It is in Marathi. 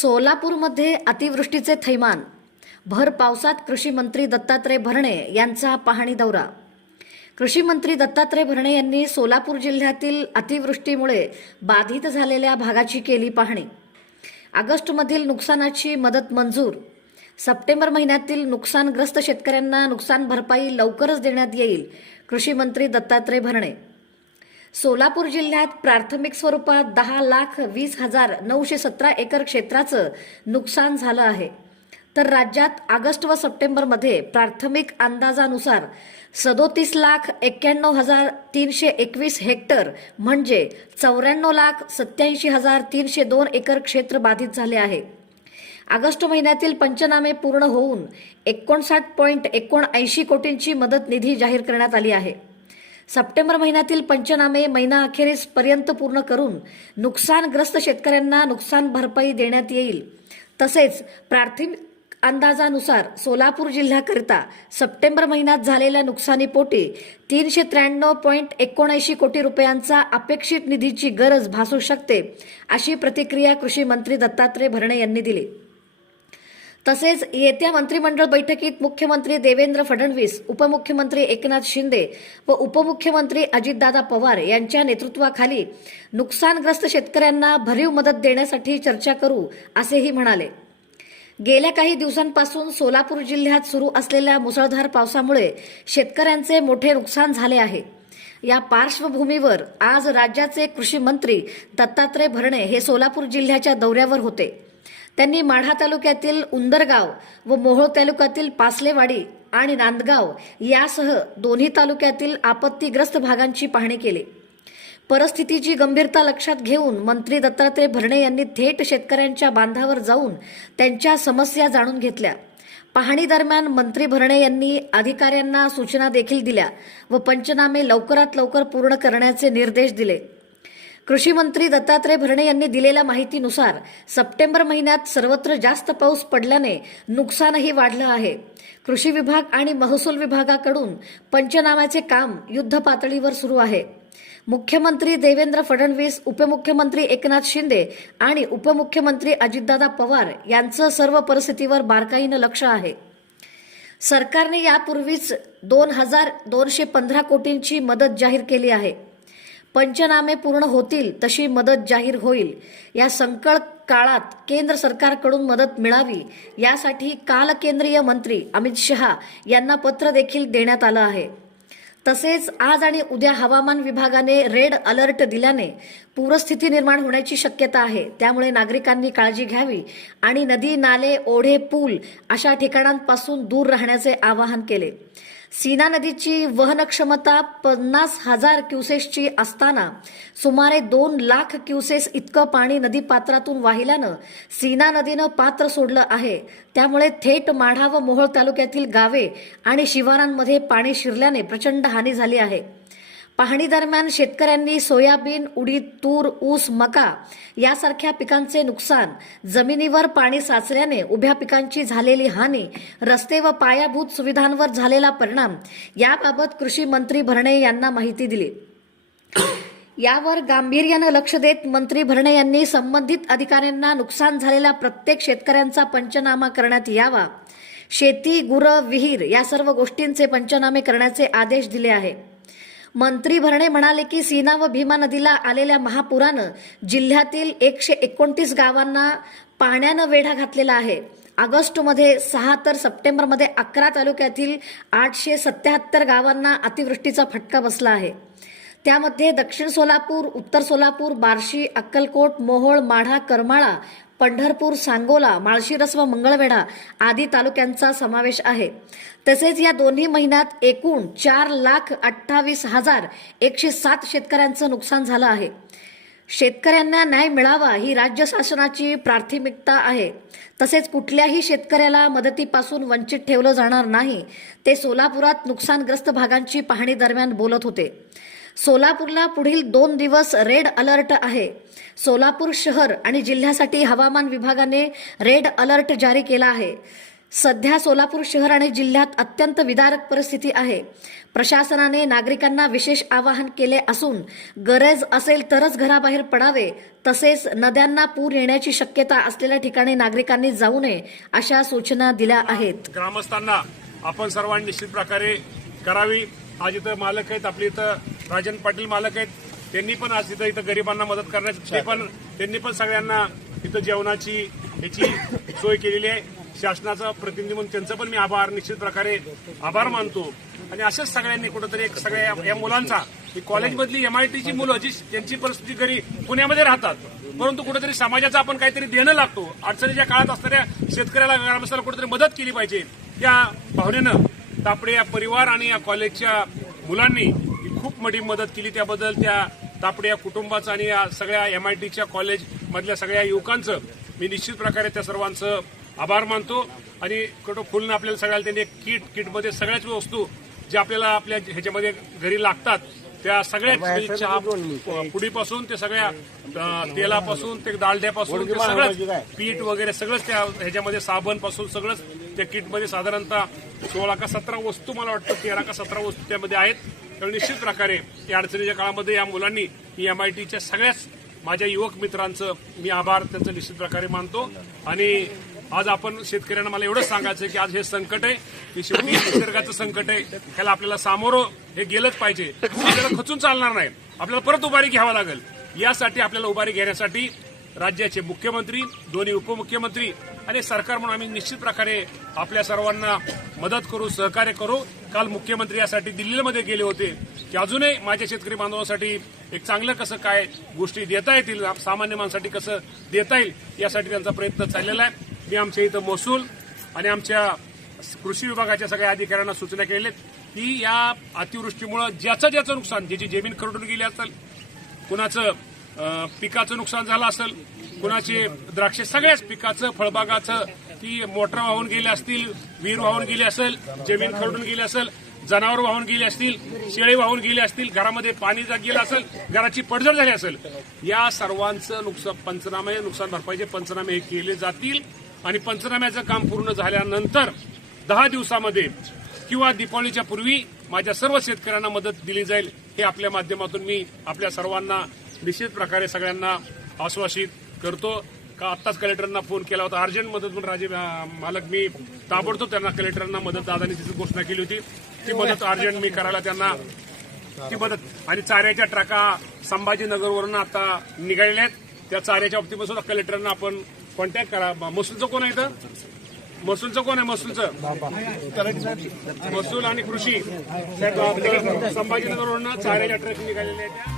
सोलापूरमध्ये अतिवृष्टीचे थैमान. भर पावसात कृषी मंत्री दत्तात्रय भरणे यांचा पाहणी दौरा. कृषी मंत्री दत्तात्रय भरणे यांनी सोलापूर जिल्ह्यातील अतिवृष्टीमुळे बाधित झालेल्या भागाची केली पाहणी. ऑगस्टमधील नुकसानाची मदत मंजूर. सप्टेंबर महिन्यातील नुकसानग्रस्त शेतकऱ्यांना नुकसान भरपाई लवकरच देण्यात येईल कृषी मंत्री दत्तात्रय भरणे. सोलापूर जिल्ह्यात प्राथमिक स्वरूपात दहा लाख वीस हजार नऊशे सतरा एकर क्षेत्राचं नुकसान झालं आहे. तर राज्यात ऑगस्ट व सप्टेंबरमध्ये प्राथमिक अंदाजानुसार सदोतीस लाख एक्क्याण्णव हजार तीनशे एकवीस हेक्टर म्हणजे चौऱ्याण्णव लाख सत्याऐंशी हजार तीनशे दोन एकर क्षेत्र बाधित झाले आहे. ऑगस्ट महिन्यातील पंचनामे पूर्ण होऊन एकोणसाठ पॉईंट एकोणऐंशी कोटींची मदत निधी जाहीर करण्यात आली आहे. सप्टेंबर महिन्यातील पंचनामे महिना अखेरीस पर्यंत पूर्ण करून नुकसानग्रस्त शेतकऱ्यांना नुकसान भरपाई देण्यात येईल. तसेच प्राथमिक अंदाजानुसार सोलापूर जिल्ह्याकरिता सप्टेंबर महिन्यात झालेल्या नुकसानीपोटी तीनशे त्र्याण्णव पॉईंट एकोणऐंशी कोटी रुपयांचा अपेक्षित निधीची गरज भासू शकते अशी प्रतिक्रिया कृषी मंत्री दत्तात्रय भरणे यांनी दिली. तसेच येत्या मंत्रिमंडळ बैठकीत मुख्यमंत्री देवेंद्र फडणवीस उपमुख्यमंत्री एकनाथ शिंदे व उपमुख्यमंत्री अजितदादा पवार यांच्या नेतृत्वाखाली नुकसानग्रस्त शेतकऱ्यांना भरीव मदत देण्यासाठी चर्चा करू असेही म्हणाले. गेल्या काही दिवसांपासून सोलापूर जिल्ह्यात सुरू असलेल्या मुसळधार पावसामुळे शेतकऱ्यांचे मोठे नुकसान झाले आहे. या पार्श्वभूमीवर आज राज्याचे कृषी मंत्री दत्तात्रय भरणे हे सोलापूर जिल्ह्याच्या दौऱ्यावर होते. त्यांनी माढा तालुक्यातील उंदरगाव व मोहोळ तालुक्यातील पासलेवाडी आणि नांदगाव यासह दोन्ही तालुक्यातील आपत्तीग्रस्त भागांची पाहणी केली. परिस्थितीची गंभीरता लक्षात घेऊन मंत्री दत्तात्रय भरणे यांनी थेट शेतकऱ्यांच्या बांधावर जाऊन त्यांच्या समस्या जाणून घेतल्या. पाहणी दरम्यान मंत्री भरणे यांनी अधिकाऱ्यांना सूचना देखील दिल्या व पंचनामे लवकरात लवकर पूर्ण करण्याचे निर्देश दिले. कृषी मंत्री दत्तात्रय भरणे यांनी दिलेल्या माहितीनुसार सप्टेंबर महिन्यात सर्वत्र जास्त पाऊस पडल्याने नुकसानही वाढलं आहे. कृषी विभाग आणि महसूल विभागाकडून पंचनाम्याचे काम युद्ध पातळीवर सुरू आहे. मुख्यमंत्री देवेंद्र फडणवीस उपमुख्यमंत्री एकनाथ शिंदे आणि उपमुख्यमंत्री अजितदादा पवार यांचं सर्व परिस्थितीवर बारकाईनं लक्ष आहे. सरकारने यापूर्वीच दोन हजार दोनशे पंधरा कोटींची मदत जाहीर केली आहे. पंचनामे पूर्ण होतील तशी मदत जाहीर होईल. या संकट काळात केंद्र सरकारकडून मदत मिळावी यासाठी काल केंद्रीय मंत्री अमित शहा यांना पत्र देखील देण्यात आलं आहे. तसेच आज आणि उद्या हवामान विभागाने रेड अलर्ट दिल्याने पूरस्थिती निर्माण होण्याची शक्यता आहे. त्यामुळे नागरिकांनी काळजी घ्यावी आणि नदी नाले ओढे पूल अशा ठिकाणांपासून दूर राहण्याचे आवाहन केले. सीना नदीची वहनक्षमता पन्नास हजार क्युसेसची असताना सुमारे दोन लाख क्युसेस इतकं पाणी नदीपात्रातून वाहिल्यानं सीना नदीनं पात्र सोडलं आहे. त्यामुळे थेट माढा व मोहोळ तालुक्यातील गावे आणि शिवारांमध्ये पाणी शिरल्याने प्रचंड हानी झाली आहे. पाहणीदरम्यान शेतकऱ्यांनी सोयाबीन उडीद तूर ऊस मका यासारख्या पिकांचे नुकसान जमिनीवर पाणी साचल्याने उभ्या पिकांची झालेली हानी रस्ते व पायाभूत सुविधांवर झालेला परिणाम याबाबत कृषी मंत्री भरणे यांना माहिती दिली. यावर गांभीर्यानं लक्ष देत मंत्री भरणे यांनी संबंधित अधिकाऱ्यांना नुकसान झालेल्या प्रत्येक शेतकऱ्यांचा पंचनामा करण्यात यावा. शेती गुरं विहीर या सर्व गोष्टींचे पंचनामे करण्याचे आदेश दिले आहे मंत्री भरणे म्हणाले की सीना व भीमा नदीला आलेल्या महापुरानं जिल्ह्यातील एकशे एकोणतीस गावांना पाण्यानं वेढा घातलेला आहे. ऑगस्टमध्ये सहा तर सप्टेंबरमध्ये अकरा तालुक्यातील आठशे सत्याहत्तर गावांना अतिवृष्टीचा फटका बसला आहे. त्यामध्ये दक्षिण सोलापूर उत्तर सोलापूर बार्शी अक्कलकोट मोहोळ माढा करमाळा पंढरपूर सांगोला माळशिरस व मंगळवेढा आदी तालुक्यांचा समावेश आहे. तसेच या दोन्ही महिन्यात एकूण चार लाख अठ्ठावीस हजार एकशे सात शेतकऱ्यांचं नुकसान झालं आहे. शेतकऱ्यांना न्याय मिळावा ही राज्य शासनाची प्राथमिकता आहे. तसेच कुठल्याही शेतकऱ्याला मदतीपासून वंचित ठेवलं जाणार नाही ते सोलापुरात नुकसानग्रस्त भागांची पाहणी दरम्यान बोलत होते. सोलापूरला पुढील दोन दिवस रेड अलर्ट आहे. सोलापूर शहर आणि जिल्ह्यासाठी हवामान विभागाने रेड अलर्ट जारी केला आहे. सध्या सोलापूर शहर आणि जिल्ह्यात अत्यंत विदारक परिस्थिती आहे. प्रशासनाने नागरिकांना विशेष आवाहन केले असून गरज असेल तरच घराबाहेर पडावे तसेच नद्यांना पूर येण्याची शक्यता असलेल्या ठिकाणी नागरिकांनी जाऊ नये अशा सूचना दिल्या आहेत. ग्रामस्थांना आपण सर्वांनी निश्चित प्रकारे करावी. आज इथं मालक आहेत आपले इथं राजन पाटील मालक आहेत. त्यांनी पण आज इथं इथं गरिबांना मदत करण्याची ते पण त्यांनी पण सगळ्यांना इथं जेवणाची याची सोय केलेली आहे. शासनाचा प्रतिनिधी म्हणून त्यांचं पण मी आभार निश्चित प्रकारे आभार मानतो. आणि असंच सगळ्यांनी कुठंतरी एक सगळ्या या- मुलांचा ही कॉलेजमधली एमआयटीची मुलं जी त्यांची परिस्थिती घरी पुण्यामध्ये राहतात परंतु कुठेतरी समाजाचा आपण काहीतरी देणं लागतो. अडचणीच्या काळात असणाऱ्या शेतकऱ्याला ग्रामस्थाला कुठेतरी मदत केली पाहिजे या भावनेनं तापडे या परिवार आणि या कॉलेजच्या मुलांनी खूप मोठी मदत केली. त्याबद्दल त्या तापडे या कुटुंबाचं आणि या सगळ्या एमआयटीच्या कॉलेज मधल्या सगळ्या युवकांचं मी निश्चित प्रकारे त्या सर्वांचं आभार मानतो. आणि कुठं फुलनं आपल्याला सगळ्याला त्यांनी एक किट किटमध्ये सगळ्याच वस्तू ज्या आपल्याला आपल्या ह्याच्यामध्ये घरी लागतात त्या सगळ्याच चहा पुडीपासून ते सगळ्या तेलापासून ते डालड्यापासून ते सगळंच पीठ वगैरे सगळंच त्या ह्याच्यामध्ये साबणपासून सगळंच त्या किटमध्ये साधारणतः सोळा का सतरा वस्तू मला वाटतं तेरा का सतरा वस्तू त्यामध्ये आहेत. त्यामुळे निश्चित प्रकारे या अडचणीच्या काळामध्ये या मुलांनी एम आय टीच्या सगळ्याच माझ्या युवक मित्रांचं मी आभार त्यांचं निश्चित प्रकारे मानतो. आणि आज आपण शेतकऱ्यांना मला एवढंच सांगायचं की आज हे संकट आहे की शेवटी निसर्गाचं संकट आहे. त्याला आपल्याला सामोरं हे गेलंच पाहिजे. आपल्याला खचून चालणार नाही. आपल्याला परत उभारी घ्यावा लागेल. यासाठी आपल्याला उभारी घेण्यासाठी राज्याचे मुख्यमंत्री दोन्ही उपमुख्यमंत्री आणि सरकार म्हणून आम्ही निश्चित प्रकारे आपल्या सर्वांना मदत करू सहकार्य करू. काल मुख्यमंत्री यासाठी दिल्लीमध्ये गेले होते की अजूनही माझ्या शेतकरी बांधवांसाठी एक चांगलं कसं काय गोष्टी देता येतील सामान्य माणसाठी कसं देता येईल यासाठी त्यांचा प्रयत्न चाललेला आहे. मी आमच्या इथं महसूल आणि आमच्या कृषी विभागाच्या सगळ्या अधिकाऱ्यांना सूचना केलेल्या आहेत की या अतिवृष्टीमुळं ज्याचं ज्याचं नुकसान ज्याची जमीन खरडून गेली असेल कुणाचं पिकाचं नुकसान झालं असेल कुणाचे द्राक्ष सगळ्याच पिकाचं फळबागाचं ती मोटर वाहून गेले असतील विहीर वाहून गेली असेल जमीन खरडून गेली असेल जनावर वाहून गेली असतील शेळी वाहून गेली असतील घरामध्ये पाणी जा- गेलं असेल घराची पडझड झाली असेल या सर्वांचं नुकसान पंचनामे नुकसान भरपाईचे पंचनामे हे केले जातील. आणि पंचनाम्याचं काम पूर्ण झाल्यानंतर दहा दिवसामध्ये किंवा दीपावलीच्या पूर्वी माझ्या सर्व शेतकऱ्यांना मदत दिली जाईल हे आपल्या माध्यमातून मी आपल्या सर्वांना निश्चित प्रकारे सगळ्यांना आश्वासित करतो. का आत्ताच कलेक्टरांना फोन केला होता. अर्जंट मदत म्हणून राजे मालक मी ताबडतोब त्यांना कलेक्टरांना मदत दादानी तिची घोषणा केली होती. ती मदत अर्जंट मी करायला त्यांना ती मदत आणि चाऱ्याच्या ट्रका संभाजीनगरवरून आता निघालेल्या आहेत. त्या चाऱ्याच्या बाबतीत सुद्धा कलेक्टरांना आपण कॉन्टॅक्ट करा. महसूलचं कोण आहे इथं? महसूलचं कोण आहे? महसूलचं? महसूल आणि कृषी. संभाजीनगर संभाजीनगरवरून चाऱ्याच्या ट्रक निघालेल्या आहेत त्या.